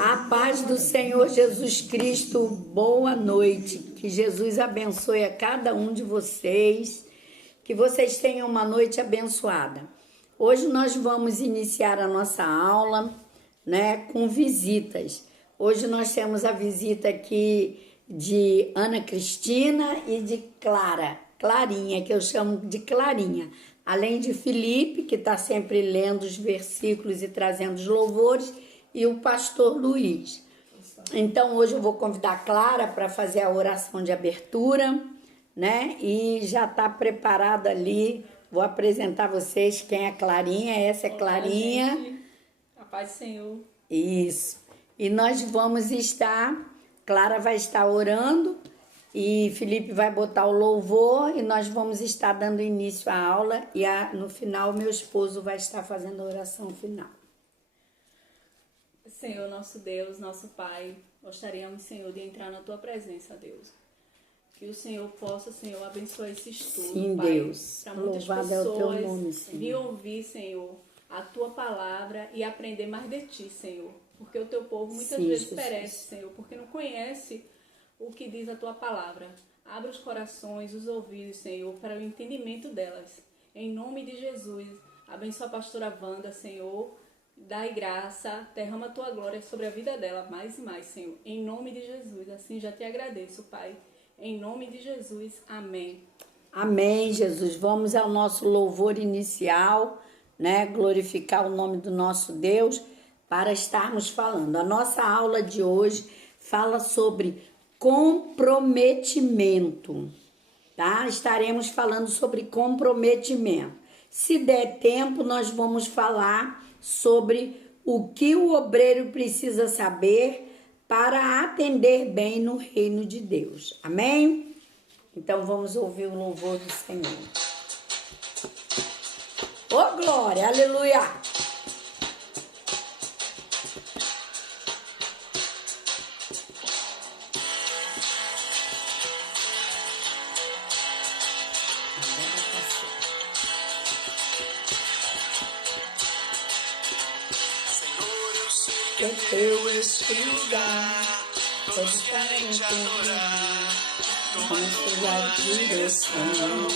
A paz do Senhor Jesus Cristo, boa noite. Que Jesus abençoe a cada um de vocês. Que vocês tenham uma noite abençoada. Hoje nós vamos iniciar a nossa aula, com visitas. Hoje nós temos a visita aqui de Ana Cristina e de Clarinha, que eu chamo de Clarinha. Além de Felipe, que está sempre lendo os versículos e trazendo os louvores, e o pastor Luiz. Então, hoje eu vou convidar a Clara para fazer a oração de abertura, E já está preparado ali. Vou apresentar a vocês quem é a Clarinha. Essa é a Clarinha. Gente. A paz do Senhor. Isso. E nós vamos estar, Clara vai estar orando e Felipe vai botar o louvor e nós vamos estar dando início à aula e no final meu esposo vai estar fazendo a oração final. Senhor, nosso Deus, nosso Pai, gostaríamos, Senhor, de entrar na Tua presença, Deus. Que o Senhor possa, Senhor, abençoar esse estudo, Sim, Pai. Deus. Para muitas Louvado pessoas é o Teu nome, Senhor. vir ouvir, Senhor, a Tua palavra e aprender mais de Ti, Senhor. Porque o Teu povo muitas vezes Jesus. perece, Senhor, porque não conhece o que diz a Tua palavra. Abra os corações, os ouvidos, Senhor, para o entendimento delas. Em nome de Jesus, abençoa a pastora Wanda, Senhor. Dai graça, derrama a Tua glória sobre a vida dela mais e mais, Senhor. Em nome de Jesus, assim já te agradeço, Pai. Em nome de Jesus, amém. Amém, Jesus. Vamos ao nosso louvor inicial, Glorificar o nome do nosso Deus para estarmos falando. A nossa aula de hoje fala sobre comprometimento, tá? Estaremos falando sobre comprometimento. Se der tempo, nós vamos falar sobre o que o obreiro precisa saber para atender bem no reino de Deus. Amém? Então vamos ouvir o louvor do Senhor. Ô glória, aleluia! Que teu este lugar, todos querem te adorar, toma tua direção.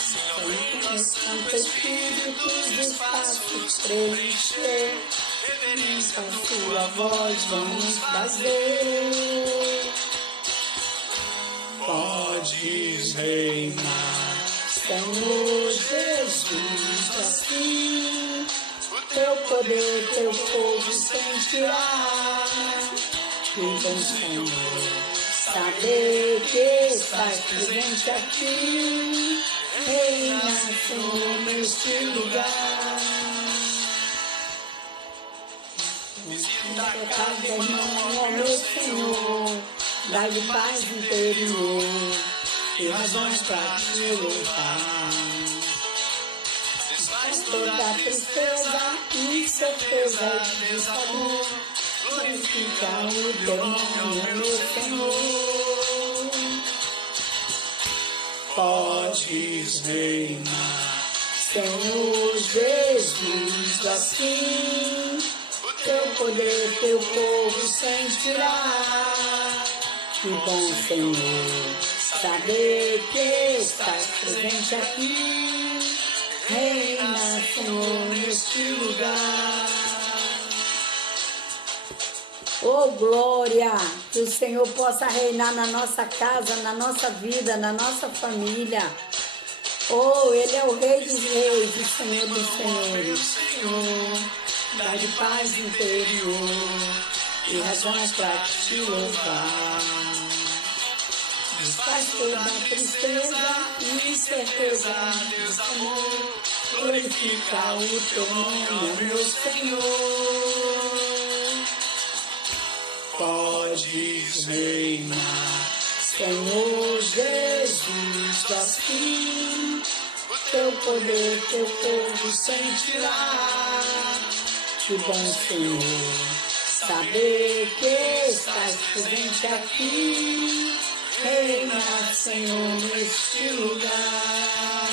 Senhor, Santo Espírito, os espaços preencher, reverência a tua voz vamos fazer. Podes reinar, Senhor Jesus, assim. Teu poder, teu povo sentirá. Que bom, Senhor, saber que estás presente aqui. Reina, Senhor, neste lugar. Visita cada irmão, ó meu Senhor. Dá-lhe paz interior e razões para te louvar. Toda tristeza, incerteza e desamor, glorifica o teu nome, meu Senhor. Podes reinar, Senhor Jesus, assim. O teu poder, teu povo sentirá. Que bom, Senhor, saber que estás presente aqui. Reina, Senhor, neste lugar. Oh, glória! Que o Senhor possa reinar na nossa casa, na nossa vida, na nossa família. Oh, Ele é o Rei dos Reis, o Senhor dos Senhores. Senhor, dá-lhe paz interior e razões para te louvar. Desfaz toda tristeza e incerteza, Deus amor, glorifica o teu nome, meu Senhor. Podes reinar, Senhor Jesus, assim. O teu poder, teu povo sentirá. Que bom, Senhor, saber que estás presente aqui. Reina, Senhor, neste lugar.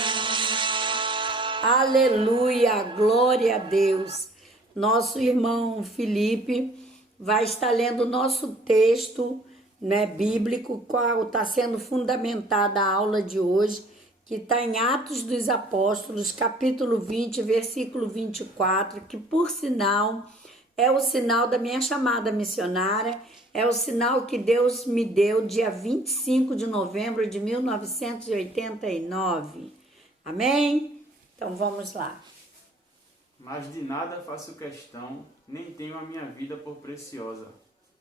Aleluia, glória a Deus. nosso irmão Felipe vai estar lendo o nosso texto, né, bíblico, qual está sendo fundamentada a aula de hoje, que está em Atos dos Apóstolos, capítulo 20, versículo 24, que por sinal é o sinal da minha chamada missionária, é o sinal que Deus me deu dia 25 de novembro de 1989. Amém? Então vamos lá. Mas de nada faço questão, nem tenho a minha vida por preciosa,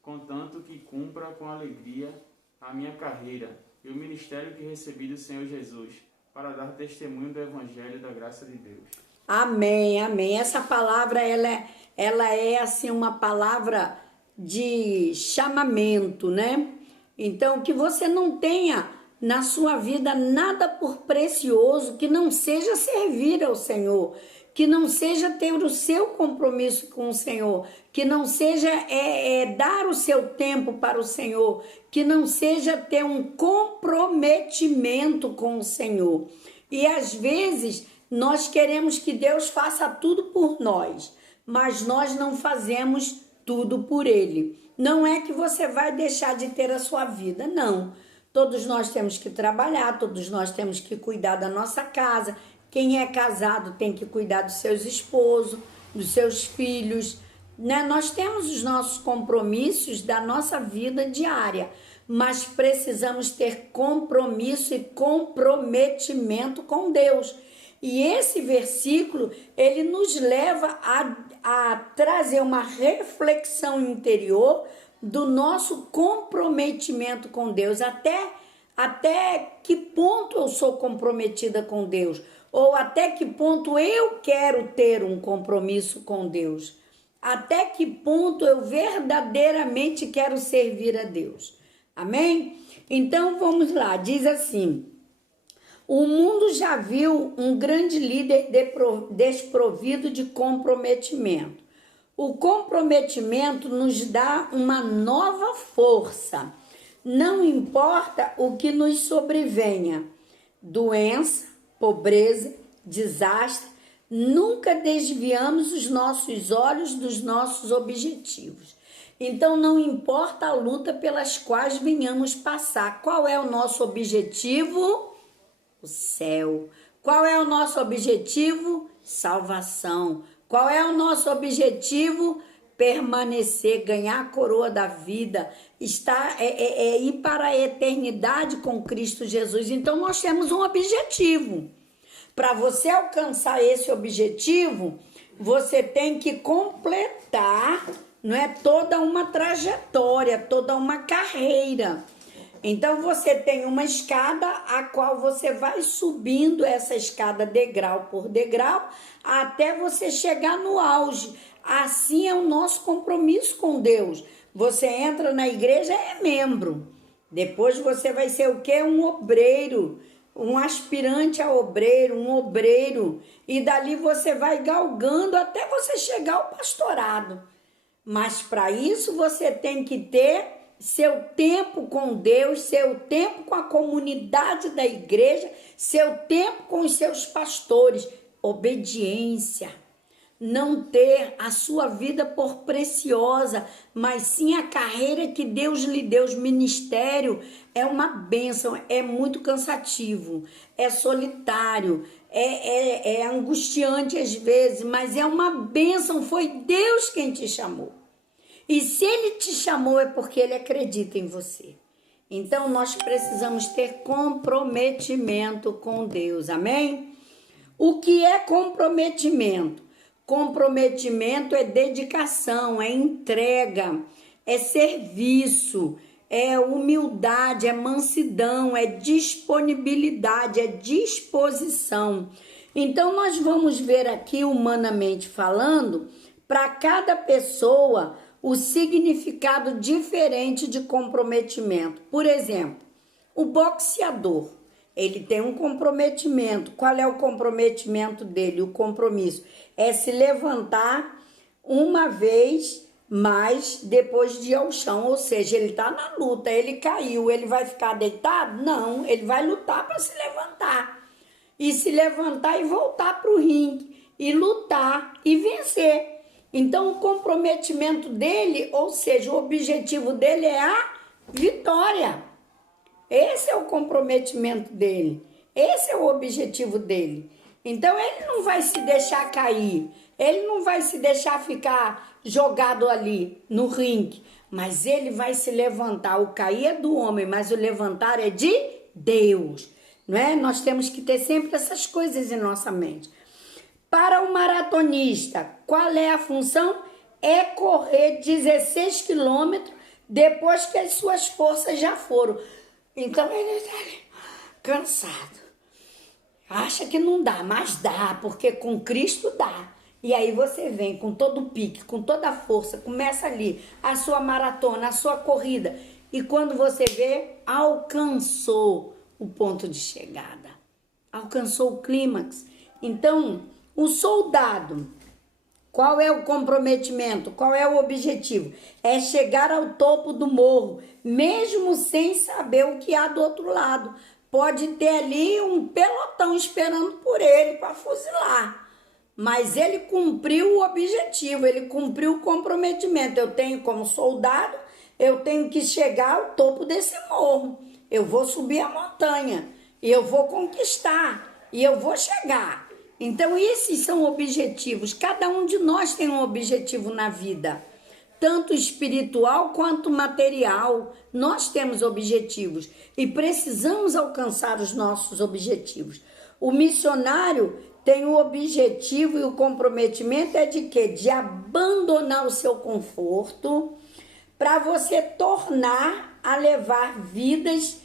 contanto que cumpra com alegria a minha carreira e o ministério que recebi do Senhor Jesus, para dar testemunho do Evangelho da graça de Deus. Amém, amém. Essa palavra, ela é assim uma palavra de chamamento, né? Então, que você não tenha na sua vida nada por precioso que não seja servir ao Senhor, que não seja ter o seu compromisso com o Senhor, que não seja dar o seu tempo para o Senhor, que não seja ter um comprometimento com o Senhor. E às vezes nós queremos que Deus faça tudo por nós, mas nós não fazemos tudo por Ele. Não é que você vai deixar de ter a sua vida, não. Todos nós temos que trabalhar, todos nós temos que cuidar da nossa casa. Quem é casado tem que cuidar dos seus esposos, dos seus filhos, né? Nós temos os nossos compromissos da nossa vida diária, mas precisamos ter compromisso e comprometimento com Deus. E esse versículo, ele nos leva a trazer uma reflexão interior do nosso comprometimento com Deus. Até que ponto eu sou comprometida com Deus? Ou até que ponto eu quero ter um compromisso com Deus? Até que ponto eu verdadeiramente quero servir a Deus? Amém? Então vamos lá, diz assim: o mundo já viu um grande líder desprovido de comprometimento. O comprometimento nos dá uma nova força. Não importa o que nos sobrevenha, doença, pobreza, desastre, nunca desviamos os nossos olhos dos nossos objetivos. Então não importa a luta pelas quais venhamos passar. Qual é o nosso objetivo? O céu. Qual é o nosso objetivo? Salvação. Qual é o nosso objetivo? Permanecer, ganhar a coroa da vida, ir para a eternidade com Cristo Jesus. Então nós temos um objetivo. Para você alcançar esse objetivo, você tem que completar, não é, toda uma trajetória, toda uma carreira. Então você tem uma escada a qual você vai subindo essa escada degrau por degrau até você chegar no auge. Assim é o nosso compromisso com Deus. Você entra na igreja, é membro. Depois você vai ser o quê? Um obreiro, um aspirante a obreiro, um obreiro. E dali você vai galgando até você chegar ao pastorado. Mas para isso você tem que ter seu tempo com Deus, seu tempo com a comunidade da igreja, seu tempo com os seus pastores. Obediência. Não ter a sua vida por preciosa, mas sim a carreira que Deus lhe deu. O ministério é uma bênção, é muito cansativo, é solitário, é angustiante às vezes, mas é uma bênção, foi Deus quem te chamou. E se Ele te chamou é porque Ele acredita em você. Então nós precisamos ter comprometimento com Deus, amém? O que é comprometimento? Comprometimento é dedicação, é entrega, é serviço, é humildade, é mansidão, é disponibilidade, é disposição. Então nós vamos ver aqui, humanamente falando, para cada pessoa o significado diferente de comprometimento. Por exemplo, o boxeador, ele tem um comprometimento. Qual é o comprometimento dele? O compromisso é se levantar uma vez mais depois de ir ao chão, ou seja, ele está na luta, ele caiu, ele vai ficar deitado? Não, ele vai lutar para se levantar. E se levantar e voltar para o ringue, e lutar e vencer. Então, o comprometimento dele, ou seja, o objetivo dele é a vitória. Esse é o comprometimento dele. Esse é o objetivo dele. Então, ele não vai se deixar cair. Ele não vai se deixar ficar jogado ali no ringue. Mas ele vai se levantar. O cair é do homem, mas o levantar é de Deus. Não é? Nós temos que ter sempre essas coisas em nossa mente. Para o maratonista, qual é a função? É correr 16 quilômetros depois que as suas forças já foram. Então ele está ali, cansado. Acha que não dá, mas dá, porque com Cristo dá. E aí você vem com todo o pique, com toda a força, começa ali a sua maratona, a sua corrida. E quando você vê, alcançou o ponto de chegada. Alcançou o clímax. Então, o soldado, qual é o comprometimento? Qual é o objetivo? É chegar ao topo do morro, mesmo sem saber o que há do outro lado. Pode ter ali um pelotão esperando por ele para fuzilar. Mas ele cumpriu o objetivo, ele cumpriu o comprometimento. Eu tenho como soldado, eu tenho que chegar ao topo desse morro. Eu vou subir a montanha, e eu vou conquistar, e eu vou chegar. Então, esses são objetivos. Cada um de nós tem um objetivo na vida, tanto espiritual quanto material. Nós temos objetivos e precisamos alcançar os nossos objetivos. O missionário tem o objetivo e o comprometimento é de quê? De abandonar o seu conforto para você tornar a levar vidas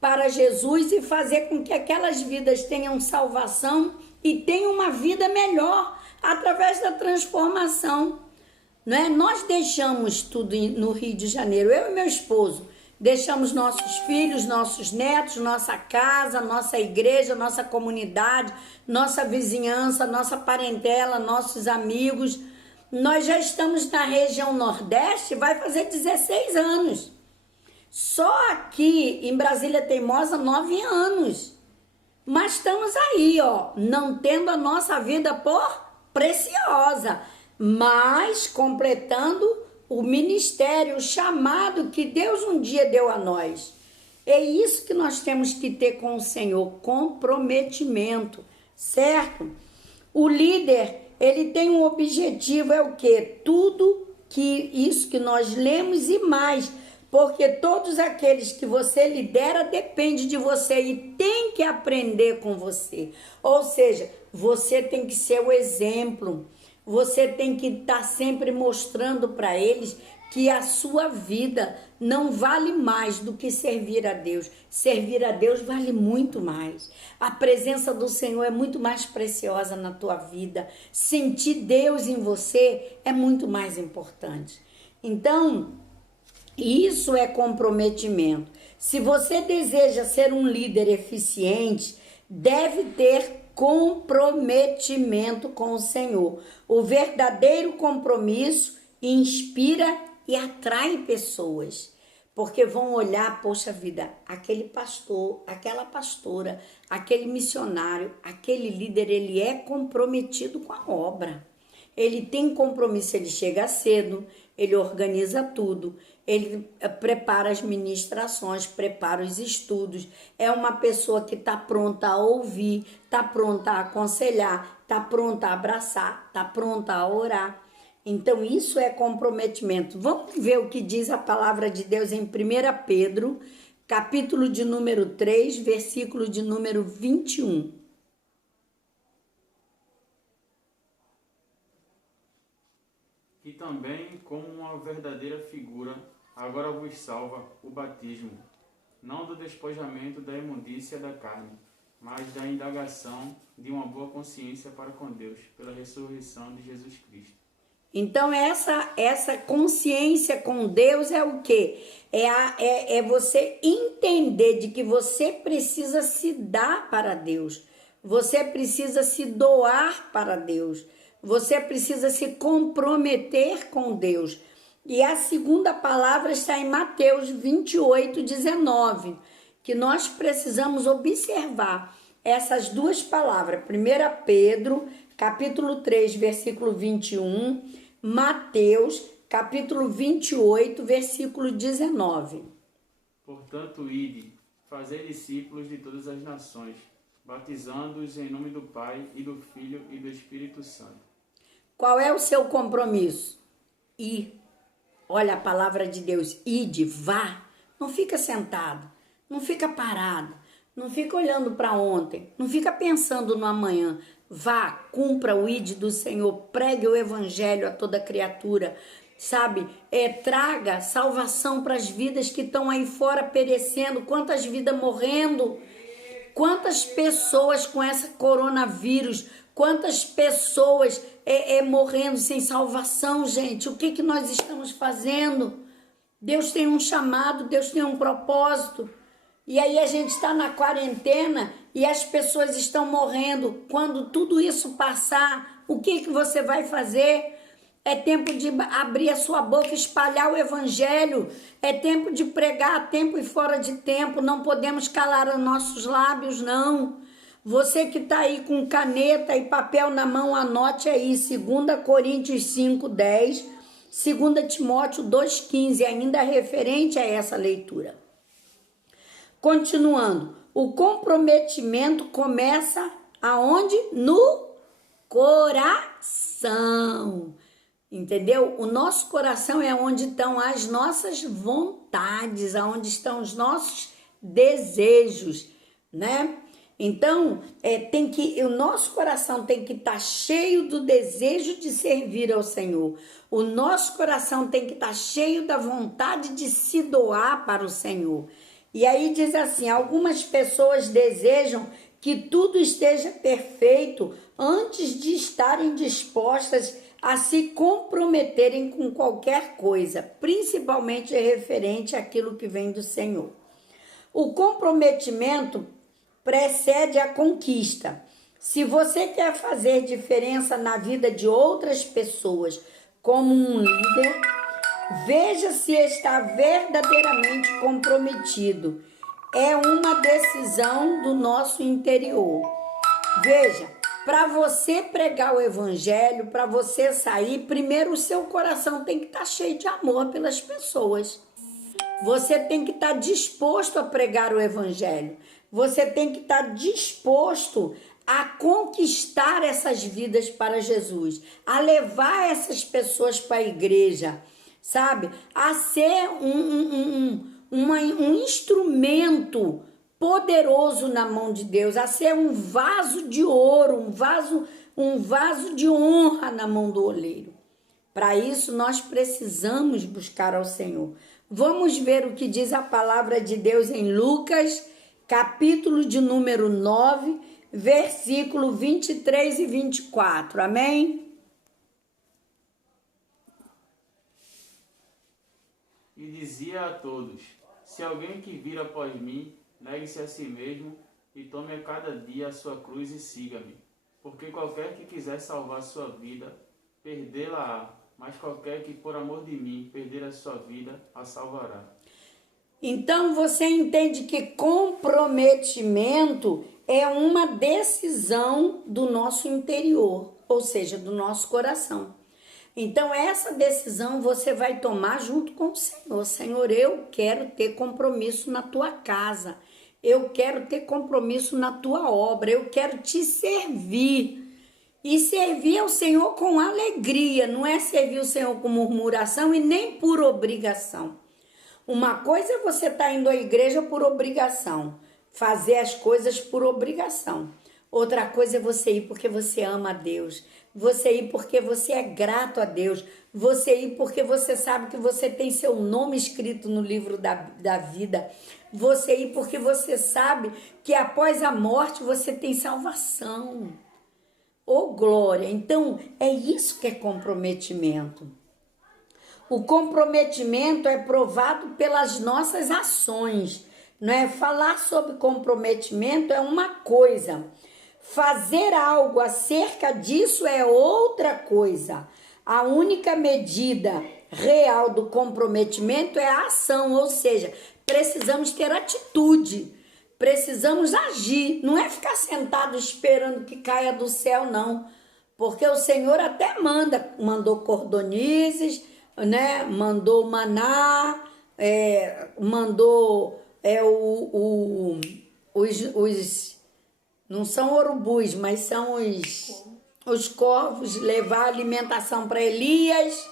para Jesus e fazer com que aquelas vidas tenham salvação e tenham uma vida melhor através da transformação. Não é? Nós deixamos tudo no Rio de Janeiro, eu e meu esposo, deixamos nossos filhos, nossos netos, nossa casa, nossa igreja, nossa comunidade, nossa vizinhança, nossa parentela, nossos amigos. Nós já estamos na região Nordeste, vai fazer 16 anos. Só aqui em Brasília Teimosa, 9 anos. Mas estamos aí, ó, não tendo a nossa vida por preciosa, mas completando o ministério, o chamado que Deus um dia deu a nós. É isso que nós temos que ter com o Senhor, comprometimento, certo? O líder, ele tem um objetivo, é o quê? Tudo que isso que nós lemos e mais, porque todos aqueles que você lidera depende de você e tem que aprender com você. Ou seja, você tem que ser o exemplo. Você tem que estar sempre mostrando para eles que a sua vida não vale mais do que servir a Deus. Servir a Deus vale muito mais. A presença do Senhor é muito mais preciosa na tua vida. Sentir Deus em você é muito mais importante. Então, isso é comprometimento. Se você deseja ser um líder eficiente, deve ter comprometimento com o Senhor. O verdadeiro compromisso inspira e atrai pessoas, porque vão olhar, poxa vida, aquele pastor, aquela pastora, aquele missionário, aquele líder, ele é comprometido com a obra. Ele tem compromisso, ele chega cedo, ele organiza tudo, ele prepara as ministrações, prepara os estudos, é uma pessoa que está pronta a ouvir, está pronta a aconselhar, está pronta a abraçar, está pronta a orar. Então isso é comprometimento. Vamos ver o que diz a palavra de Deus em 1 Pedro, capítulo de número 3, versículo de número 21. Que também, como uma verdadeira figura, agora vos salva o batismo, não do despojamento da imundícia da carne, mas da indagação de uma boa consciência para com Deus, pela ressurreição de Jesus Cristo. Então essa consciência com Deus é o quê? É você entender de que você precisa se dar para Deus, você precisa se doar para Deus, você precisa se comprometer com Deus. E a segunda palavra está em Mateus 28, 19, que nós precisamos observar essas duas palavras. 1 Pedro, capítulo 3, versículo 21, Mateus, capítulo 28, versículo 19. Portanto, ide, fazei discípulos de todas as nações, batizando-os em nome do Pai, e do Filho, e do Espírito Santo. Qual é o seu compromisso? Ir. Olha a palavra de Deus, ide, vá. Não fica sentado, não fica parado, não fica olhando para ontem, não fica pensando no amanhã. Vá, cumpra o ide do Senhor, pregue o evangelho a toda criatura, sabe? Traga salvação para as vidas que estão aí fora perecendo. Quantas vidas morrendo, quantas pessoas com essa coronavírus, quantas pessoas morrendo sem salvação, gente. O que nós estamos fazendo? Deus tem um chamado, Deus tem um propósito. E aí a gente está na quarentena e as pessoas estão morrendo. Quando tudo isso passar, o que você vai fazer? É tempo de abrir a sua boca, espalhar o evangelho. É tempo de pregar a tempo e fora de tempo. Não podemos calar os nossos lábios, não. Você que está aí com caneta e papel na mão, anote aí 2 Coríntios 5:10, 2 Timóteo 2:15, ainda referente a essa leitura. Continuando, o comprometimento começa aonde? No coração. Entendeu? O nosso coração é onde estão as nossas vontades, aonde estão os nossos desejos, né? Então, o nosso coração tem que estar cheio do desejo de servir ao Senhor. O nosso coração tem que estar cheio da vontade de se doar para o Senhor. E aí diz assim, algumas pessoas desejam que tudo esteja perfeito antes de estarem dispostas a se comprometerem com qualquer coisa, principalmente referente àquilo que vem do Senhor. O comprometimento precede a conquista. Se você quer fazer diferença na vida de outras pessoas como um líder, veja se está verdadeiramente comprometido. É uma decisão do nosso interior. Veja, para você pregar o evangelho, para você sair, primeiro o seu coração tem que estar cheio de amor pelas pessoas. Você tem que estar disposto a pregar o evangelho. Você tem que estar disposto a conquistar essas vidas para Jesus, a levar essas pessoas para a igreja, sabe? A ser um instrumento poderoso na mão de Deus, a ser um vaso de ouro, um vaso de honra na mão do oleiro. Para isso, nós precisamos buscar ao Senhor. Vamos ver o que diz a palavra de Deus em Lucas, capítulo de número 9, versículo 23 e 24. Amém? E dizia a todos, se alguém que vir após mim, negue-se a si mesmo e tome a cada dia a sua cruz e siga-me. Porque qualquer que quiser salvar sua vida, perdê-la-á, mas qualquer que por amor de mim perder a sua vida, a salvará. Então você entende que comprometimento é uma decisão do nosso interior, ou seja, do nosso coração. Então essa decisão você vai tomar junto com o Senhor. Senhor, eu quero ter compromisso na tua casa, eu quero ter compromisso na tua obra, eu quero te servir. E servir ao Senhor com alegria, não é servir o Senhor com murmuração e nem por obrigação. Uma coisa é você estar indo à igreja por obrigação, fazer as coisas por obrigação. Outra coisa é você ir porque você ama a Deus, você ir porque você é grato a Deus, você ir porque você sabe que você tem seu nome escrito no livro da vida, você ir porque você sabe que após a morte você tem salvação. Oh, glória! Então, é isso que é comprometimento. O comprometimento é provado pelas nossas ações, não é? Falar sobre comprometimento é uma coisa, fazer algo acerca disso é outra coisa. A única medida real do comprometimento é a ação, ou seja, precisamos ter atitude, precisamos agir, não é ficar sentado esperando que caia do céu, não. Porque o Senhor até mandou cordonizes, né? Mandou maná, mandou os não são urubus, mas são os corvos levar alimentação para Elias.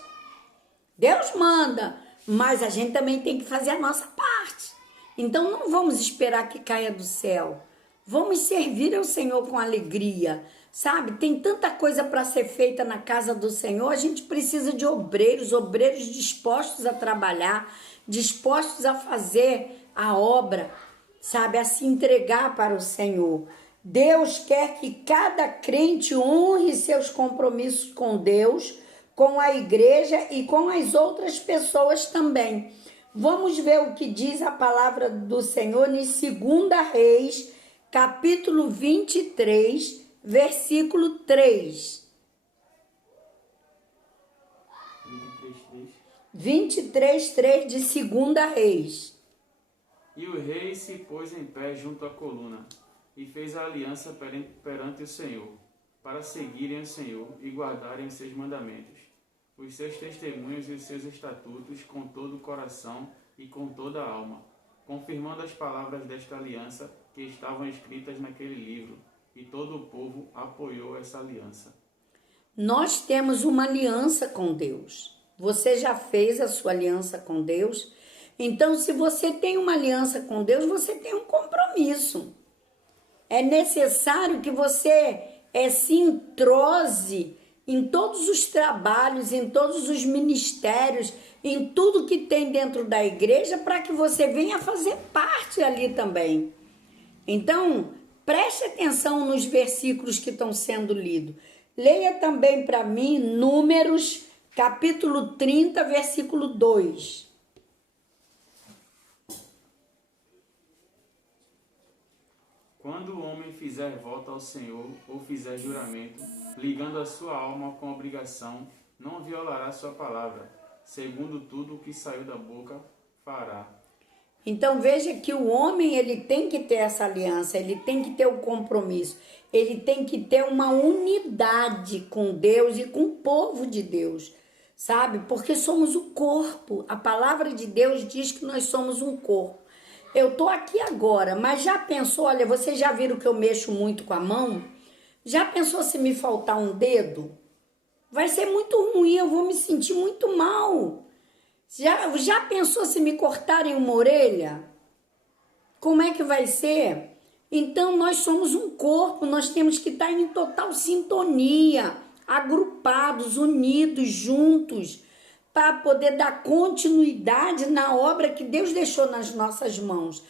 Deus manda, mas a gente também tem que fazer a nossa parte. Então não vamos esperar que caia do céu. Vamos servir ao Senhor com alegria, sabe? Tem tanta coisa para ser feita na casa do Senhor. A gente precisa de obreiros dispostos a trabalhar, dispostos a fazer a obra, sabe? A se entregar para o Senhor. Deus quer que cada crente honre seus compromissos com Deus, com a igreja e com as outras pessoas também. Vamos ver o que diz a palavra do Senhor em 2 Reis, capítulo 23, versículo 3. 23:3 de 2 Reis. E o rei se pôs em pé junto à coluna e fez a aliança perante o Senhor, para seguirem o Senhor e guardarem os seus mandamentos, os seus testemunhos e os seus estatutos com todo o coração e com toda a alma, confirmando as palavras desta aliança que estavam escritas naquele livro, e todo o povo apoiou essa aliança. Nós temos uma aliança com Deus. Você já fez a sua aliança com Deus? Então, se você tem uma aliança com Deus, você tem um compromisso. É necessário que você se entrose em todos os trabalhos, em todos os ministérios, em tudo que tem dentro da igreja, para que você venha fazer parte ali também. Então, preste atenção nos versículos que estão sendo lidos. Leia também para mim Números, capítulo 30, versículo 2. Quando o homem fizer voto ao Senhor ou fizer juramento, ligando a sua alma com obrigação, não violará sua palavra, segundo tudo o que saiu da boca fará. Então veja que o homem, ele tem que ter essa aliança, ele tem que ter o compromisso, ele tem que ter uma unidade com Deus e com o povo de Deus, sabe? Porque somos o corpo, a palavra de Deus diz que nós somos um corpo. Eu tô aqui agora, mas já pensou, olha, vocês já viram que eu mexo muito com a mão? Já pensou se me faltar um dedo? Vai ser muito ruim, eu vou me sentir muito mal. Já pensou se me cortarem uma orelha? Como é que vai ser? Então nós somos um corpo, nós temos que estar em total sintonia, agrupados, unidos, juntos, para poder dar continuidade na obra que Deus deixou nas nossas mãos.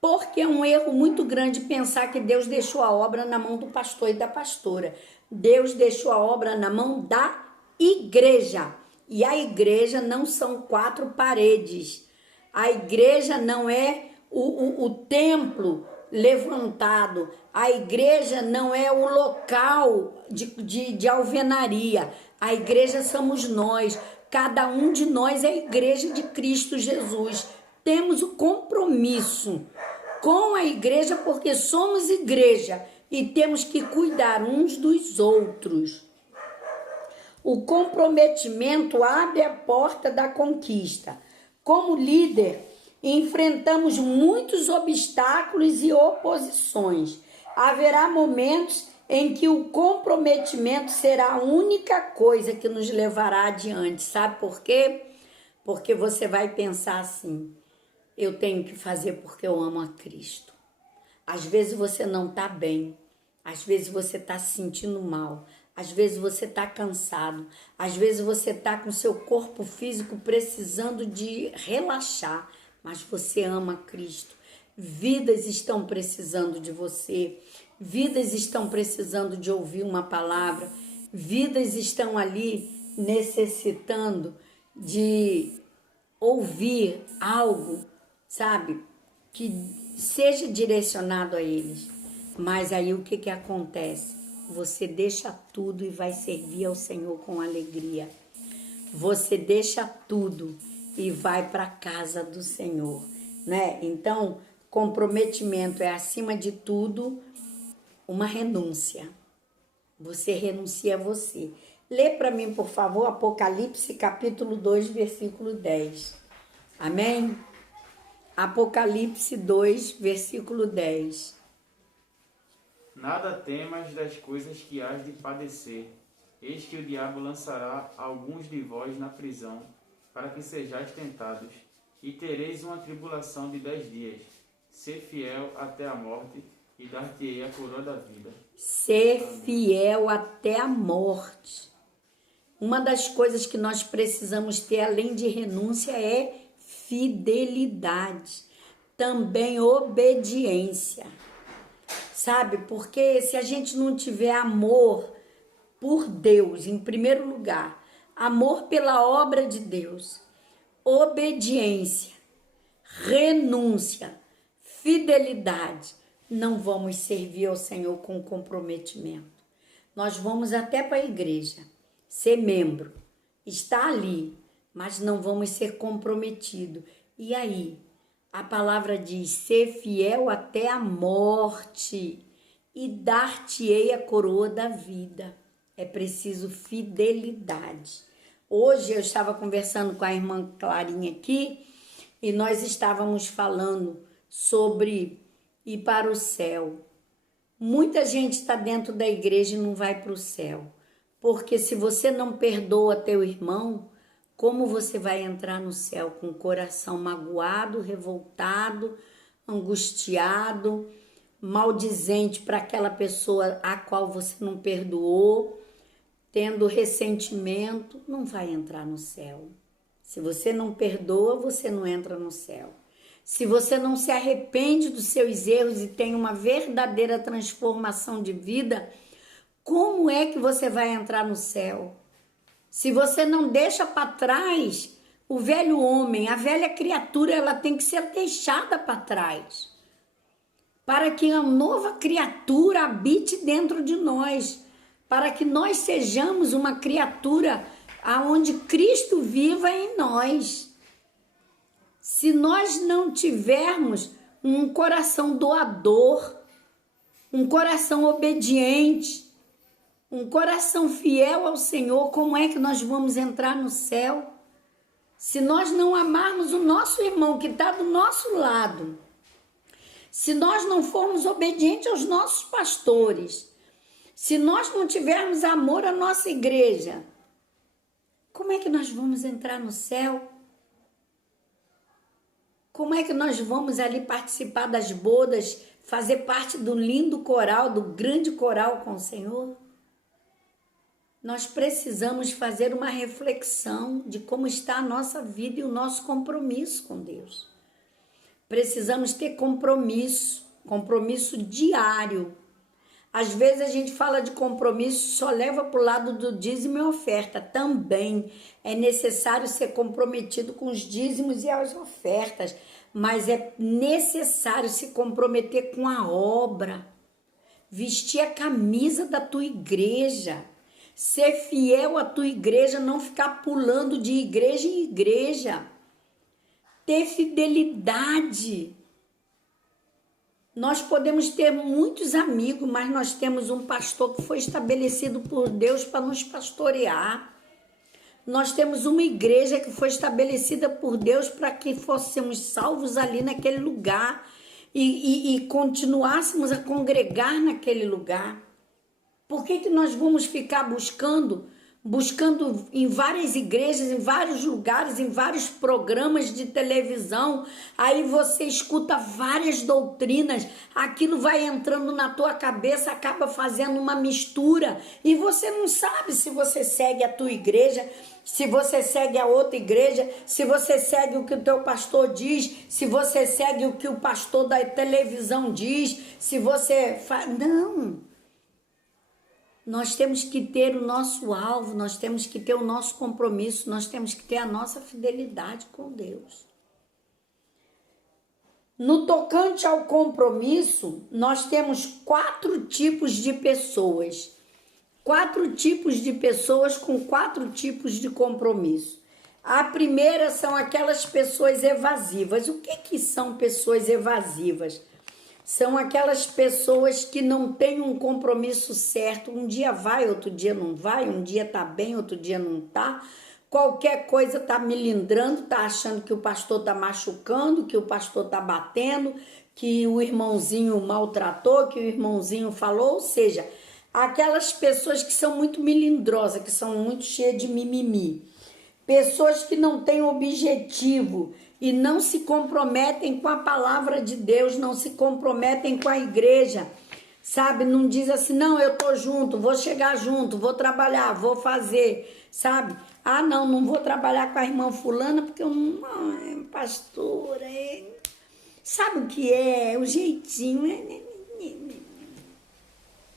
Porque é um erro muito grande pensar que Deus deixou a obra na mão do pastor e da pastora. Deus deixou a obra na mão da igreja. E a igreja não são 4 paredes. A igreja não é o templo levantado. A igreja não é o local de alvenaria. A igreja somos nós. Cada um de nós é a igreja de Cristo Jesus. Temos o compromisso com a igreja porque somos igreja e temos que cuidar uns dos outros. O comprometimento abre a porta da conquista. Como líder, enfrentamos muitos obstáculos e oposições. Haverá momentos em que o comprometimento será a única coisa que nos levará adiante. Sabe por quê? Porque você vai pensar assim, eu tenho que fazer porque eu amo a Cristo. Às vezes você não está bem, às vezes você está se sentindo mal, às vezes você está cansado, às vezes você está com seu corpo físico precisando de relaxar, mas você ama Cristo. Vidas estão precisando de você, vidas estão precisando de ouvir uma palavra, vidas estão ali necessitando de ouvir algo, sabe, que seja direcionado a eles. Mas aí o que acontece? Você deixa tudo e vai servir ao Senhor com alegria. Você deixa tudo e vai para a casa do Senhor, né? Então, comprometimento é, acima de tudo, uma renúncia. Você renuncia a você. Lê para mim, por favor, Apocalipse capítulo 2, versículo 10. Amém? Apocalipse 2, versículo 10. Nada temas das coisas que hás de padecer. Eis que o diabo lançará alguns de vós na prisão, para que sejais tentados, e tereis uma tribulação de 10 dias. Ser fiel até a morte, e dar-te-ei a coroa da vida. Ser fiel até a morte. Uma das coisas que nós precisamos ter, além de renúncia, é fidelidade. Também obediência. Sabe? Porque se a gente não tiver amor por Deus, em primeiro lugar, amor pela obra de Deus, obediência, renúncia, fidelidade, não vamos servir ao Senhor com comprometimento. Nós vamos até para a igreja, ser membro, estar ali, mas não vamos ser comprometidos. E aí? A palavra diz, ser fiel até a morte e dar-te-ei a coroa da vida. É preciso fidelidade. Hoje eu estava conversando com a irmã Clarinha aqui e nós estávamos falando sobre ir para o céu. Muita gente está dentro da igreja e não vai para o céu. Porque se você não perdoa teu irmão, como você vai entrar no céu com o coração magoado, revoltado, angustiado, maldizente para aquela pessoa a qual você não perdoou, tendo ressentimento? Não vai entrar no céu. Se você não perdoa, você não entra no céu. Se você não se arrepende dos seus erros e tem uma verdadeira transformação de vida, como é que você vai entrar no céu? Se você não deixa para trás o velho homem, a velha criatura, ela tem que ser deixada para trás, para que a nova criatura habite dentro de nós, para que nós sejamos uma criatura aonde Cristo viva em nós. Se nós não tivermos um coração doador, um coração obediente, um coração fiel ao Senhor, como é que nós vamos entrar no céu? Se nós não amarmos o nosso irmão que está do nosso lado, se nós não formos obedientes aos nossos pastores, se nós não tivermos amor à nossa igreja, como é que nós vamos entrar no céu? Como é que nós vamos ali participar das bodas, fazer parte do lindo coral, do grande coral com o Senhor? Nós precisamos fazer uma reflexão de como está a nossa vida e o nosso compromisso com Deus. Precisamos ter compromisso diário. Às vezes a gente fala de compromisso, só leva para o lado do dízimo e oferta. Também é necessário ser comprometido com os dízimos e as ofertas, mas é necessário se comprometer com a obra, vestir a camisa da tua igreja, ser fiel à tua igreja, não ficar pulando de igreja em igreja, ter fidelidade. Nós podemos ter muitos amigos, mas nós temos um pastor que foi estabelecido por Deus para nos pastorear. Nós temos uma igreja que foi estabelecida por Deus para que fôssemos salvos ali naquele lugar e continuássemos a congregar naquele lugar. Por que nós vamos ficar buscando em várias igrejas, em vários lugares, em vários programas de televisão? Aí você escuta várias doutrinas, aquilo vai entrando na tua cabeça, acaba fazendo uma mistura e você não sabe se você segue a tua igreja, se você segue a outra igreja, se você segue o que o teu pastor diz, se você segue o que o pastor da televisão diz, se você faz... Não! Nós temos que ter o nosso alvo, nós temos que ter o nosso compromisso, nós temos que ter a nossa fidelidade com Deus. No tocante ao compromisso, nós temos 4 tipos de pessoas. 4 tipos de pessoas com 4 tipos de compromisso. A primeira são aquelas pessoas evasivas. O que são pessoas evasivas? São aquelas pessoas que não têm um compromisso certo. Um dia vai, outro dia não vai. Um dia tá bem, outro dia não tá. Qualquer coisa tá melindrando, tá achando que o pastor tá machucando, que o pastor tá batendo, que o irmãozinho maltratou, que o irmãozinho falou. Ou seja, aquelas pessoas que são muito melindrosas, que são muito cheias de mimimi. Pessoas que não têm objetivo e não se comprometem com a palavra de Deus, não se comprometem com a igreja, sabe? Não diz assim, não, eu tô junto, vou chegar junto, vou trabalhar, vou fazer, sabe? Ah, não vou trabalhar com a irmã fulana porque eu não, pastora, sabe o que é? O jeitinho,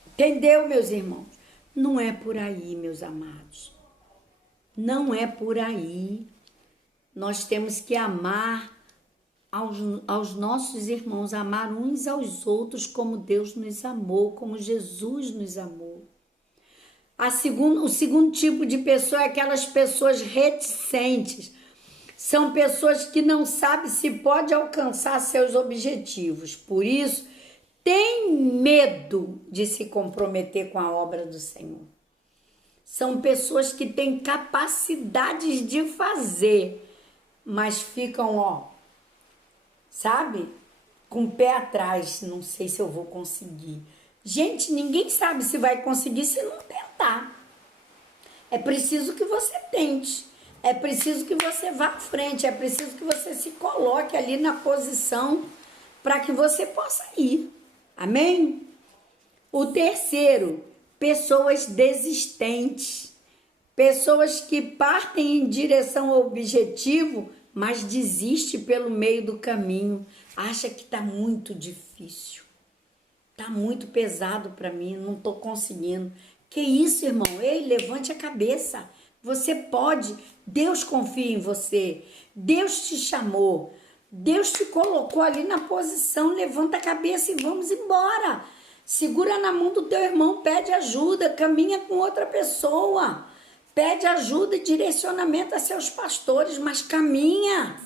entendeu, meus irmãos? Não é por aí, meus amados. Não é por aí. Nós temos que amar aos nossos irmãos, amar uns aos outros como Deus nos amou, como Jesus nos amou. O segundo tipo de pessoa é aquelas pessoas reticentes. São pessoas que não sabem se pode alcançar seus objetivos. Por isso, tem medo de se comprometer com a obra do Senhor. São pessoas que têm capacidades de fazer, mas ficam, sabe? Com o pé atrás, não sei se eu vou conseguir. Gente, ninguém sabe se vai conseguir se não tentar. É preciso que você tente. É preciso que você vá à frente. É preciso que você se coloque ali na posição para que você possa ir. Amém? O terceiro, pessoas desistentes. Pessoas que partem em direção ao objetivo, mas desistem pelo meio do caminho. Acha que está muito difícil. Está muito pesado para mim, não estou conseguindo. Que isso, irmão? Ei, levante a cabeça. Você pode. Deus confia em você. Deus te chamou. Deus te colocou ali na posição. Levanta a cabeça e vamos embora. Segura na mão do teu irmão, pede ajuda, caminha com outra pessoa. Pede ajuda e direcionamento a seus pastores, mas caminha.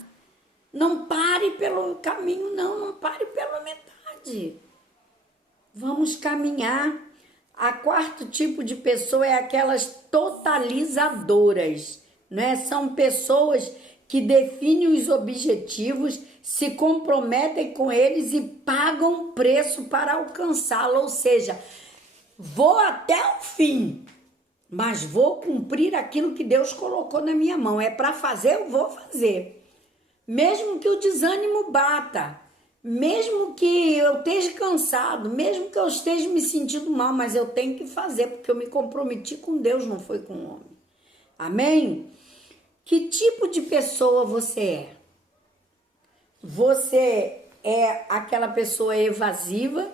Não pare pelo caminho, não pare pela metade. Vamos caminhar. A quarto tipo de pessoa é aquelas totalizadoras, né? São pessoas que definem os objetivos, se comprometem com eles e pagam preço para alcançá-lo. Ou seja, vou até o fim, mas vou cumprir aquilo que Deus colocou na minha mão. É para fazer, eu vou fazer. Mesmo que o desânimo bata, mesmo que eu esteja cansado, mesmo que eu esteja me sentindo mal, mas eu tenho que fazer, porque eu me comprometi com Deus, não foi com o homem. Amém? Que tipo de pessoa você é? Você é aquela pessoa evasiva?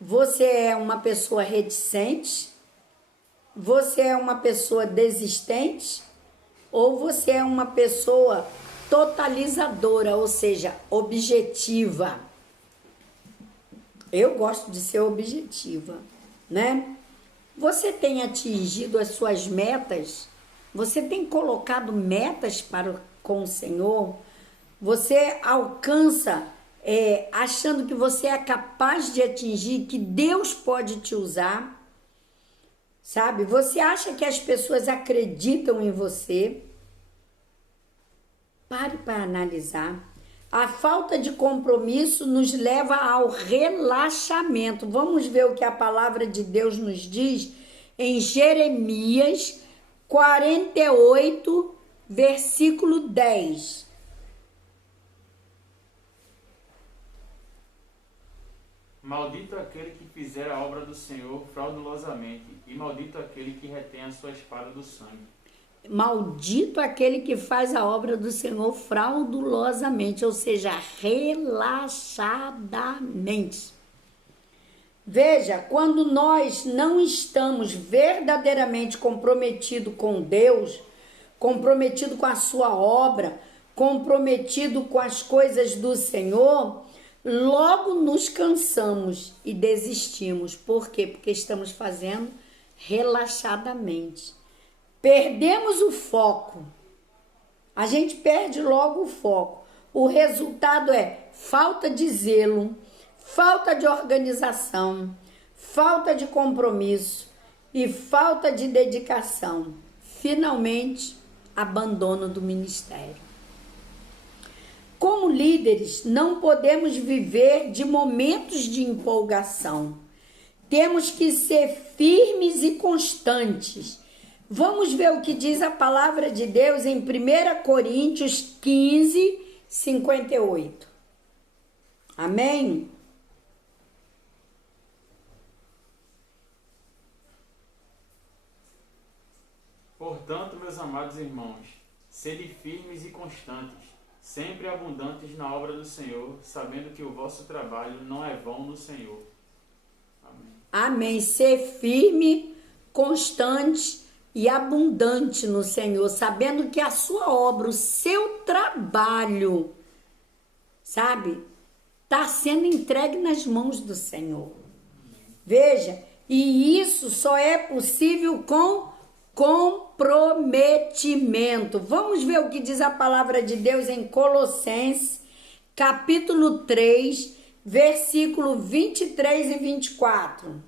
Você é uma pessoa reticente? Você é uma pessoa desistente? Ou você é uma pessoa totalizadora, ou seja, objetiva? Eu gosto de ser objetiva, né? Você tem atingido as suas metas? Você tem colocado metas com o Senhor? Você alcança achando que você é capaz de atingir, que Deus pode te usar? Sabe? Você acha que as pessoas acreditam em você? Pare para analisar. A falta de compromisso nos leva ao relaxamento. Vamos ver o que a palavra de Deus nos diz em Jeremias 48, versículo 10. Maldito aquele que fizer a obra do Senhor fraudulosamente, e maldito aquele que retém a sua espada do sangue. Maldito aquele que faz a obra do Senhor fraudulosamente, ou seja, relaxadamente. Veja, quando nós não estamos verdadeiramente comprometidos com Deus, comprometido com a sua obra, comprometido com as coisas do Senhor, logo nos cansamos e desistimos. Por quê? Porque estamos fazendo relaxadamente. Perdemos o foco. A gente perde logo o foco. O resultado é falta de zelo, falta de organização, falta de compromisso e falta de dedicação. Finalmente, abandono do ministério. Como líderes, não podemos viver de momentos de empolgação. Temos que ser firmes e constantes. Vamos ver o que diz a palavra de Deus em 1 Coríntios 15, 58. Amém? Portanto, meus amados irmãos, sede firmes e constantes, sempre abundantes na obra do Senhor, sabendo que o vosso trabalho não é vão no Senhor. Amém. Amém. Ser firme, constante e abundante no Senhor, sabendo que a sua obra, o seu trabalho, sabe, está sendo entregue nas mãos do Senhor. Veja, e isso só é possível com comprometimento. Vamos ver o que diz a palavra de Deus em Colossenses, capítulo 3, versículo 23 e 24.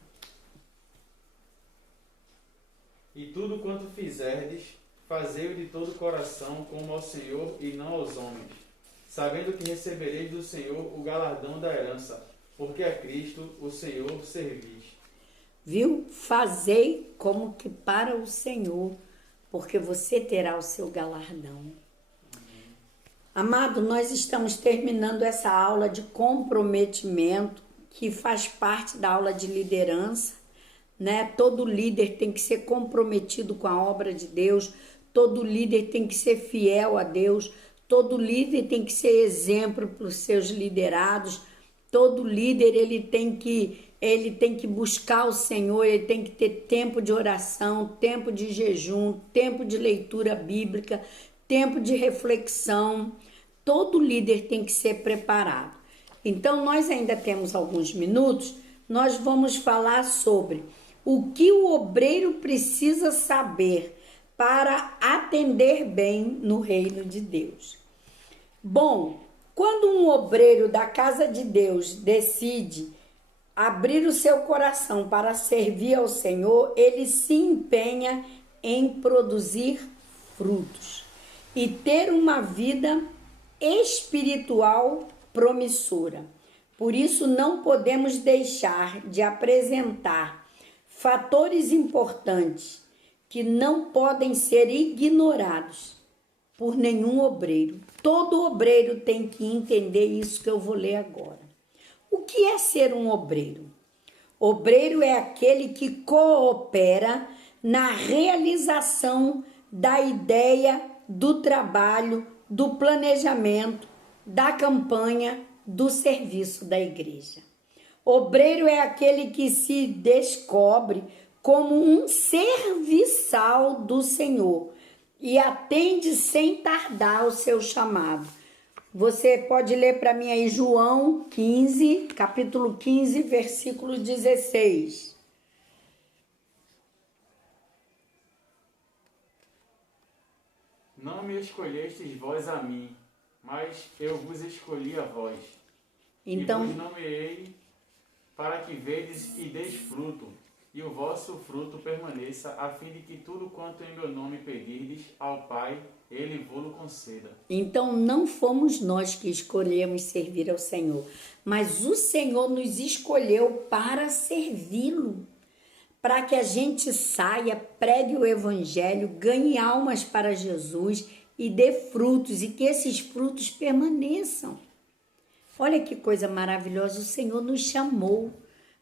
E tudo quanto fizerdes, fazei-o de todo o coração, como ao Senhor e não aos homens, sabendo que recebereis do Senhor o galardão da herança, porque a Cristo, o Senhor, servis. Viu? Fazei como que para o Senhor, porque você terá o seu galardão. Amado, nós estamos terminando essa aula de comprometimento, que faz parte da aula de liderança, né? Todo líder tem que ser comprometido com a obra de Deus, todo líder tem que ser fiel a Deus, todo líder tem que ser exemplo para os seus liderados, todo líder ele tem que buscar o Senhor, ele tem que ter tempo de oração, tempo de jejum, tempo de leitura bíblica, tempo de reflexão. Todo líder tem que ser preparado. Então, nós ainda temos alguns minutos, nós vamos falar sobre o que o obreiro precisa saber para atender bem no reino de Deus. Bom, quando um obreiro da casa de Deus decide abrir o seu coração para servir ao Senhor, ele se empenha em produzir frutos e ter uma vida espiritual promissora. Por isso, não podemos deixar de apresentar fatores importantes que não podem ser ignorados por nenhum obreiro. Todo obreiro tem que entender isso que eu vou ler agora. O que é ser um obreiro? Obreiro é aquele que coopera na realização da ideia, do trabalho, do planejamento, da campanha, do serviço da igreja. Obreiro é aquele que se descobre como um serviçal do Senhor e atende sem tardar ao seu chamado. Você pode ler para mim aí João 15, capítulo 15, versículo 16. Não me escolhestes vós a mim, mas eu vos escolhi a vós. Então, E vos nomeei para que vedes e deis fruto, e o vosso fruto permaneça, a fim de que tudo quanto em meu nome pedirdes ao Pai, Ele vô-lo conceda. Então não fomos nós que escolhemos servir ao Senhor, mas o Senhor nos escolheu para servi-lo, para que a gente saia, pregue o Evangelho, ganhe almas para Jesus e dê frutos, e que esses frutos permaneçam. Olha que coisa maravilhosa, o Senhor nos chamou,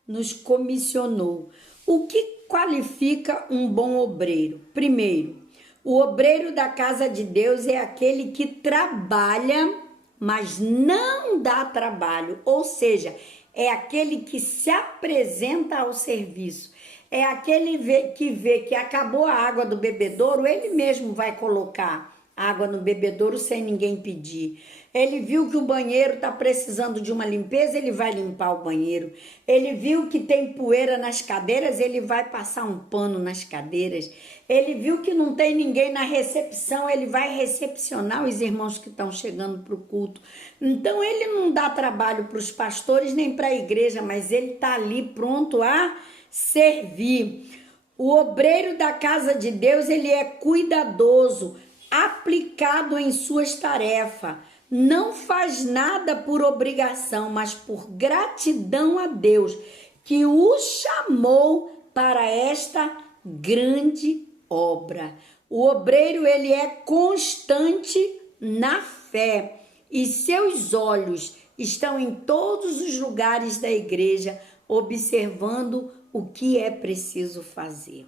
nos comissionou. O que qualifica um bom obreiro? Primeiro, o obreiro da casa de Deus é aquele que trabalha, mas não dá trabalho, ou seja, é aquele que se apresenta ao serviço, é aquele que vê que acabou a água do bebedouro, ele mesmo vai colocar água no bebedouro sem ninguém pedir. Ele viu que o banheiro está precisando de uma limpeza, ele vai limpar o banheiro. Ele viu que tem poeira nas cadeiras, ele vai passar um pano nas cadeiras. Ele viu que não tem ninguém na recepção, ele vai recepcionar os irmãos que estão chegando para o culto. Então ele não dá trabalho para os pastores nem para a igreja, mas ele está ali pronto a servir. O obreiro da casa de Deus, ele é cuidadoso, aplicado em suas tarefas. Não faz nada por obrigação, mas por gratidão a Deus, que o chamou para esta grande obra. O obreiro, ele é constante na fé e seus olhos estão em todos os lugares da igreja, observando o que é preciso fazer.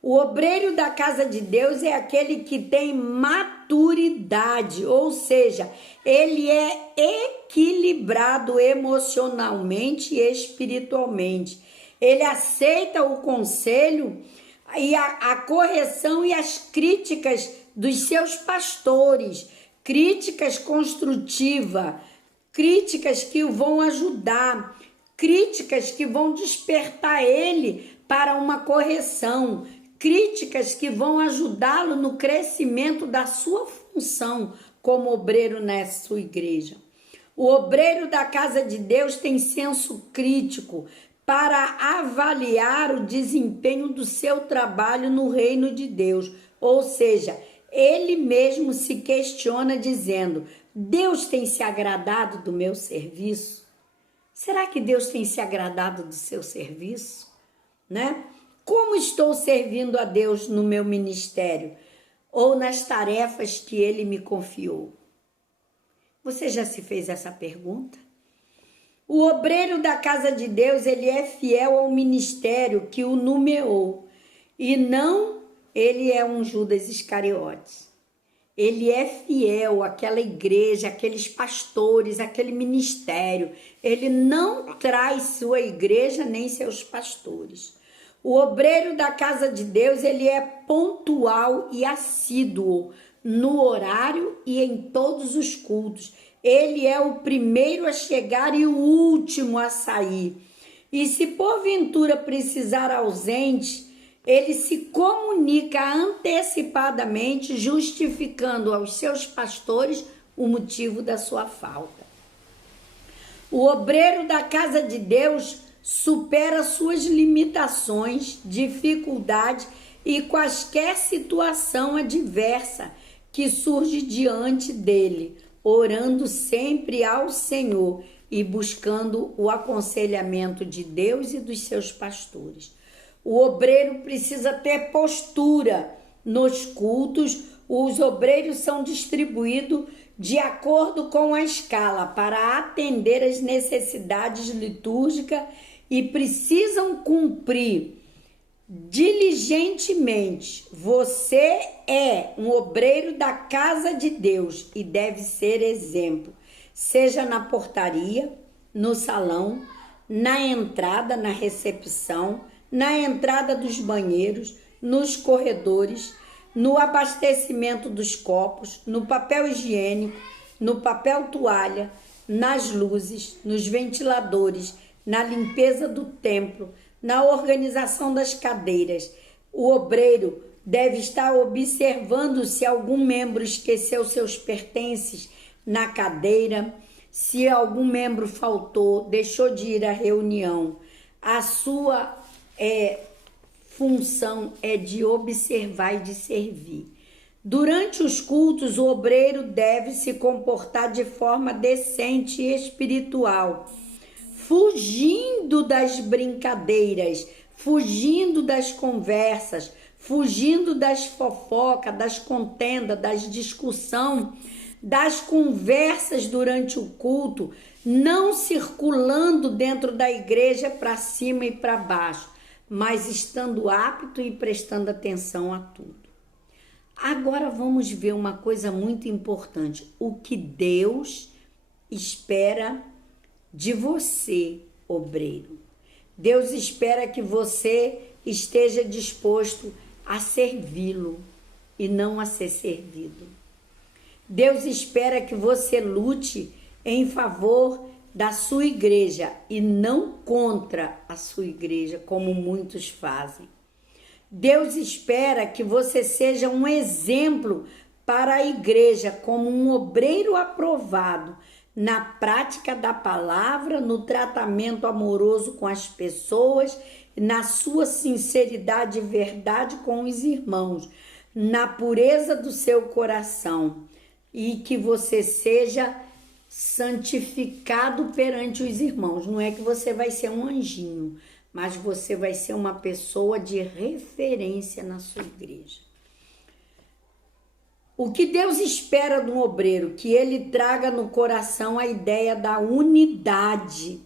O obreiro da casa de Deus é aquele que tem maturidade, ou seja, ele é equilibrado emocionalmente e espiritualmente. Ele aceita o conselho e a correção e as críticas dos seus pastores, críticas construtivas, críticas que o vão ajudar, críticas que vão despertar ele para uma correção, críticas que vão ajudá-lo no crescimento da sua função como obreiro na sua igreja. O obreiro da casa de Deus tem senso crítico para avaliar o desempenho do seu trabalho no reino de Deus. Ou seja, ele mesmo se questiona dizendo: Deus tem se agradado do meu serviço? Será que Deus tem se agradado do seu serviço? Né? Como estou servindo a Deus no meu ministério ou nas tarefas que Ele me confiou? Você já se fez essa pergunta? O obreiro da casa de Deus, ele é fiel ao ministério que o nomeou e não ele é um Judas Iscariotes. Ele é fiel àquela igreja, àqueles pastores, àquele ministério. Ele não traz sua igreja nem seus pastores. O obreiro da casa de Deus, ele é pontual e assíduo no horário e em todos os cultos. Ele é o primeiro a chegar e o último a sair. E se porventura precisar ausente, ele se comunica antecipadamente, justificando aos seus pastores o motivo da sua falta. O obreiro da casa de Deus supera suas limitações, dificuldades e quaisquer situação adversa que surge diante dele, orando sempre ao Senhor e buscando o aconselhamento de Deus e dos seus pastores. O obreiro precisa ter postura nos cultos. Os obreiros são distribuídos de acordo com a escala para atender às necessidades litúrgicas e precisam cumprir diligentemente. Você é um obreiro da casa de Deus e deve ser exemplo, seja na portaria, no salão, na entrada, na recepção, na entrada dos banheiros, nos corredores, no abastecimento dos copos, no papel higiênico, no papel toalha, nas luzes, nos ventiladores, na limpeza do templo, na organização das cadeiras. O obreiro deve estar observando se algum membro esqueceu seus pertences na cadeira, se algum membro faltou, deixou de ir à reunião. A sua função é de observar e de servir. Durante os cultos, o obreiro deve se comportar de forma decente e espiritual, fugindo das brincadeiras, fugindo das conversas, fugindo das fofocas, das contendas, das discussões, das conversas durante o culto, não circulando dentro da igreja para cima e para baixo, mas estando apto e prestando atenção a tudo. Agora vamos ver uma coisa muito importante: o que Deus espera de você, obreiro. Deus espera que você esteja disposto a servi-lo, e não a ser servido. Deus espera que você lute em favor da sua igreja e não contra a sua igreja, como muitos fazem. Deus espera que você seja um exemplo para a igreja, como um obreiro aprovado na prática da palavra, no tratamento amoroso com as pessoas, na sua sinceridade e verdade com os irmãos, na pureza do seu coração, e que você seja santificado perante os irmãos. Não é que você vai ser um anjinho, mas você vai ser uma pessoa de referência na sua igreja. O que Deus espera de um obreiro? Que ele traga no coração a ideia da unidade.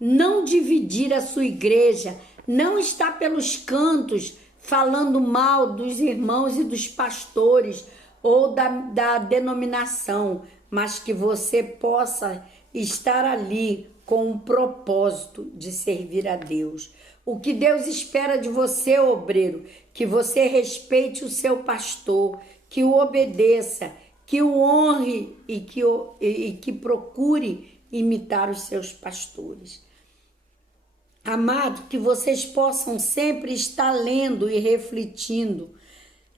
Não dividir a sua igreja, não estar pelos cantos falando mal dos irmãos e dos pastores ou da denominação, mas que você possa estar ali com o propósito de servir a Deus. O que Deus espera de você, obreiro? Que você respeite o seu pastor, que o obedeça, que o honre e que procure imitar os seus pastores. Amado, que vocês possam sempre estar lendo e refletindo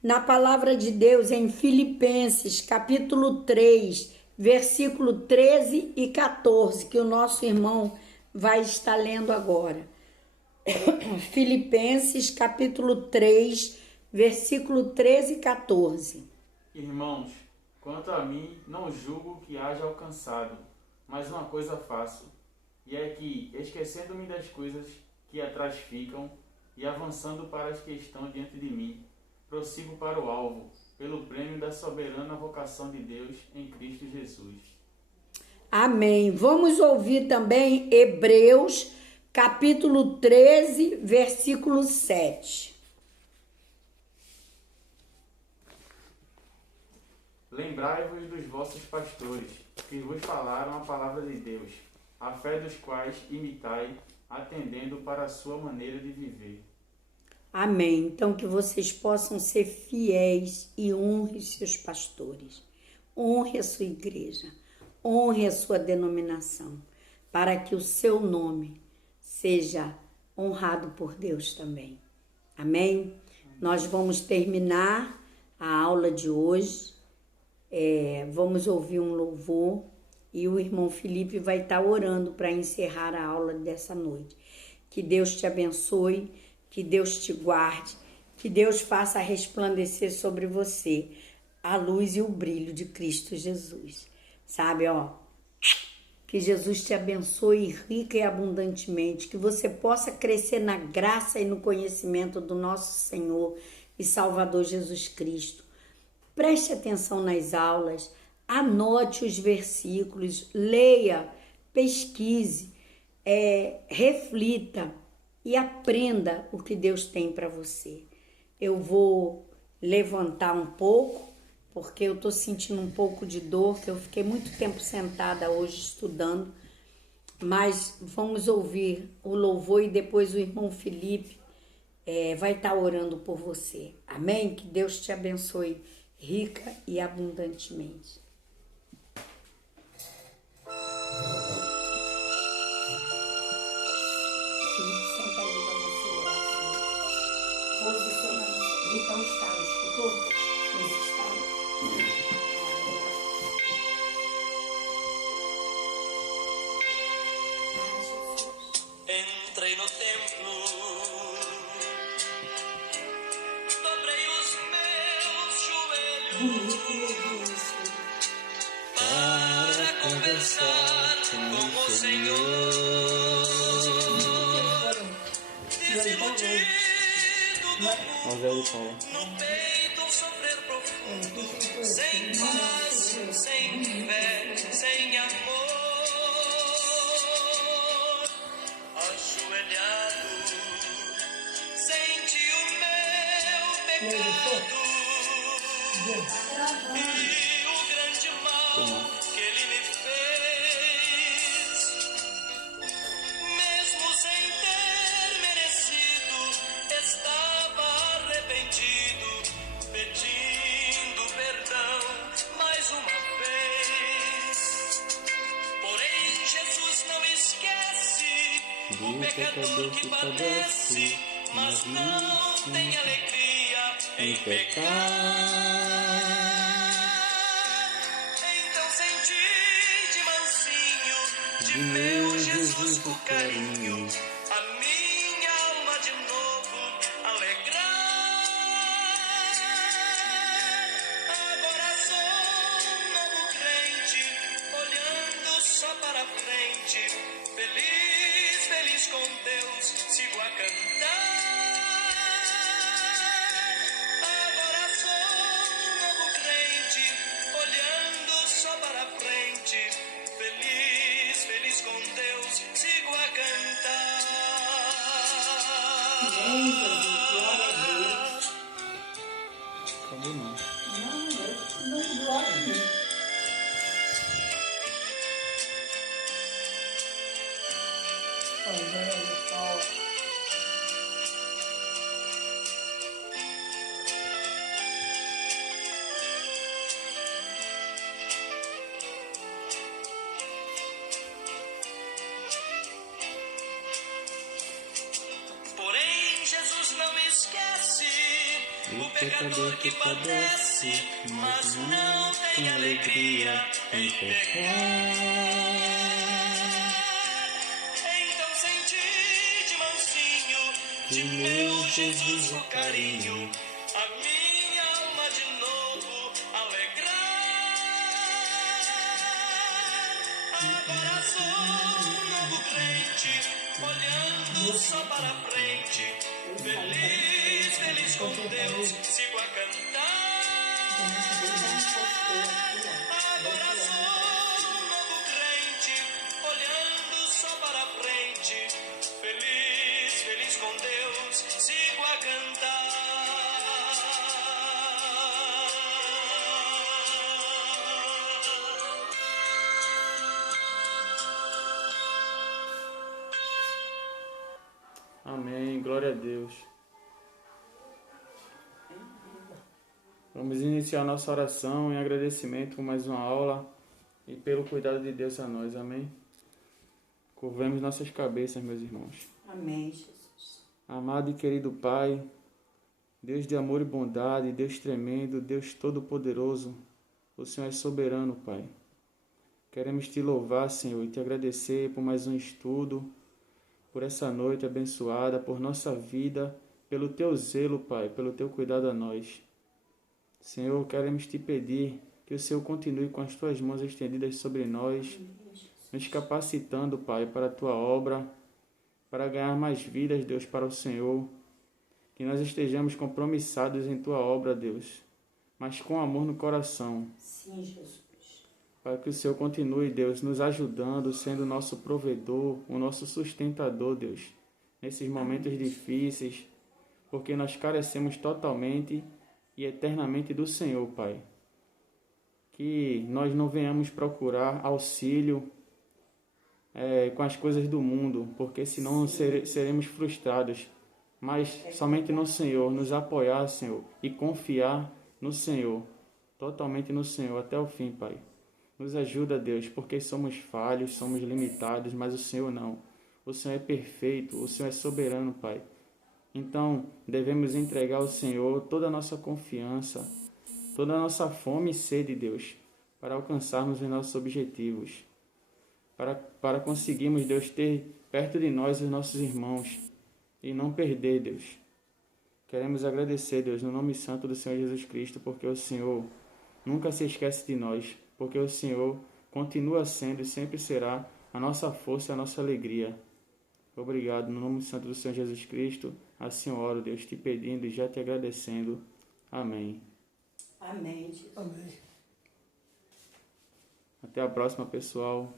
na palavra de Deus em Filipenses, capítulo 3, versículo 13 e 14, que o nosso irmão vai estar lendo agora. Filipenses, capítulo 3, versículo 13 e 14. Irmãos, quanto a mim, não julgo que haja alcançado, mas uma coisa faço, e é que, esquecendo-me das coisas que atrás ficam e avançando para as que estão diante de mim, prossigo para o alvo, pelo prêmio da soberana vocação de Deus em Cristo Jesus. Amém. Vamos ouvir também Hebreus, capítulo 13, versículo 7. Lembrai-vos dos vossos pastores, que vos falaram a palavra de Deus, a fé dos quais imitai, atendendo para a sua maneira de viver. Amém. Então, que vocês possam ser fiéis e honre os seus pastores. Honre a sua igreja. Honre a sua denominação. Para que o seu nome seja honrado por Deus também. Amém? Nós vamos terminar a aula de hoje. Vamos ouvir um louvor. E o irmão Felipe vai estar orando para encerrar a aula dessa noite. Que Deus te abençoe. Que Deus te guarde, que Deus faça resplandecer sobre você a luz e o brilho de Cristo Jesus. Sabe, que Jesus te abençoe rica e abundantemente, que você possa crescer na graça e no conhecimento do nosso Senhor e Salvador Jesus Cristo. Preste atenção nas aulas, anote os versículos, leia, pesquise, reflita, e aprenda o que Deus tem para você. Eu vou levantar um pouco, porque eu estou sentindo um pouco de dor, que eu fiquei muito tempo sentada hoje estudando, mas vamos ouvir o louvor e depois o irmão Felipe vai estar orando por você. Amém? Que Deus te abençoe rica e abundantemente. Então está, escutou? Entrei no templo, dobrei os meus joelhos para conversar com o Senhor. Desiludido do mundo, no peito um sofrer profundo, sem paz, sem fé, sem amor. Ajoelhado, senti o meu pecado e o grande mal que ele me fez. Mesmo sem ter merecido, estava arrependido O pecador que padece, mas não tem alegria em pecar. Então senti de mansinho, de meu Jesus o carinho, a minha alma de novo alegrar. Agora sou um novo crente, olhando só para frente, feliz, feliz com Deus, sigo a cantar. Agora sou um novo crente, olhando só para frente, feliz, feliz com Deus, sigo a cantar. Amém, Jesus. Glória a Deus. Acabou não. Não, eu te dou glória a Deus. Porém, Jesus não esquece o pecador que padece, mas não tem alegria em pecar. Então senti de mansinho, de meu Jesus o carinho, a minha alma de novo alegrar. Agora sou um novo crente, olhando só para frente, feliz, feliz com Deus, sigo a cantar. Agora sou um novo crente, olhando só para frente, feliz, feliz com Deus, sigo a cantar. Amém, glória a Deus. Vamos iniciar nossa oração em agradecimento por mais uma aula e pelo cuidado de Deus a nós, amém? Curvemos nossas cabeças, meus irmãos. Amém, Jesus. Amado e querido Pai, Deus de amor e bondade, Deus tremendo, Deus todo-poderoso, o Senhor é soberano, Pai. Queremos te louvar, Senhor, e te agradecer por mais um estudo, por essa noite abençoada, por nossa vida, pelo teu zelo, Pai, pelo teu cuidado a nós. Senhor, queremos te pedir que o Senhor continue com as tuas mãos estendidas sobre nós, nos capacitando, Pai, para a tua obra, para ganhar mais vidas, Deus, para o Senhor. Que nós estejamos compromissados em tua obra, Deus, mas com amor no coração. Sim, Jesus. Para que o Senhor continue, Deus, nos ajudando, sendo o nosso provedor, o nosso sustentador, Deus, nesses momentos difíceis, porque nós carecemos totalmente e eternamente do Senhor, Pai. Que nós não venhamos procurar auxílio com as coisas do mundo, porque senão seremos frustrados, mas somente no Senhor, nos apoiar, Senhor, e confiar no Senhor, totalmente no Senhor, até o fim, Pai. Nos ajuda, Deus, porque somos falhos, somos limitados, mas o Senhor não. O Senhor é perfeito, o Senhor é soberano, Pai. Então, devemos entregar ao Senhor toda a nossa confiança, toda a nossa fome e sede, Deus, para alcançarmos os nossos objetivos, para conseguirmos, Deus, ter perto de nós os nossos irmãos e não perder, Deus. Queremos agradecer, Deus, no nome santo do Senhor Jesus Cristo, porque o Senhor nunca se esquece de nós, porque o Senhor continua sendo e sempre será a nossa força e a nossa alegria. Obrigado, no nome santo do Senhor Jesus Cristo. Assim eu oro, Deus, te pedindo e já te agradecendo. Amém. Amém, Jesus. Amém. Até a próxima, pessoal.